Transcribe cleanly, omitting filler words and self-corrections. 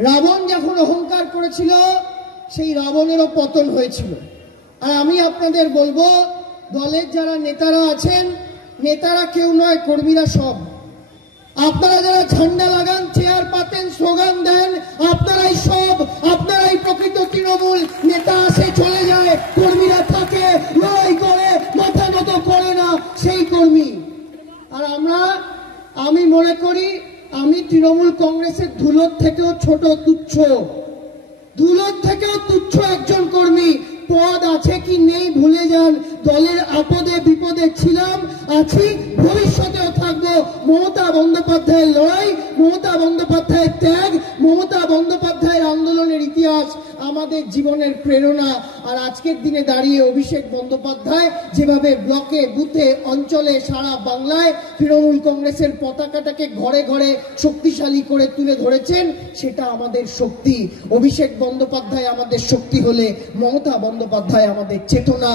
রাবণ যখন অহংকার করেছিল সেই রাবণেরও পতন হয়েছিল। আর আমি আপনাদের বলবো, দলের যারা নেতারা আছেন, নেতারা কেউ নয়, কর্মীরা সব। আপনারা যারা ঝান্ডা লাগান, চেয়ার পাতেন, স্লোগান দেন, আপনারাই সব, আপনারাই প্রকৃত তৃণমূল। নেতা আসে চলে যায়, কর্মীরা থাকে, লড়াই করে, মাথা নত করে না, সেই কর্মী। আর আমি মনে করি আমি তৃণমূল কংগ্রেসের ধুলোর থেকেও ছোট, তুচ্ছ, ধুলোর থেকেও তুচ্ছ একজন কর্মী। পদ আছে কি নেই ভুলে যান। দলের আপদে বিপদে ছিলাম, আছি, ভবিষ্যতেও থাকবো। মমতা বন্দ্যোপাধ্যায়ের লড়াই, মমতা বন্দ্যোপাধ্যায়ের ত্যাগ, মমতা বন্দ্যোপাধ্যায়ের আন্দোলনের ইতিহাস আমাদের জীবনের প্রেরণা। আর আজকের দিনে দাঁড়িয়ে অভিষেক বন্দ্যোপাধ্যায় যেভাবে ব্লকে, বুথে, অঞ্চলে, সারা বাংলায় তৃণমূল কংগ্রেসের পতাকাটাকে ঘরে ঘরে শক্তিশালী করে তুলে ধরেছেন, সেটা আমাদের শক্তি। অভিষেক বন্দ্যোপাধ্যায় আমাদের শক্তি হলে মমতা বন্দ্যোপাধ্যায় আমাদের চেতনা।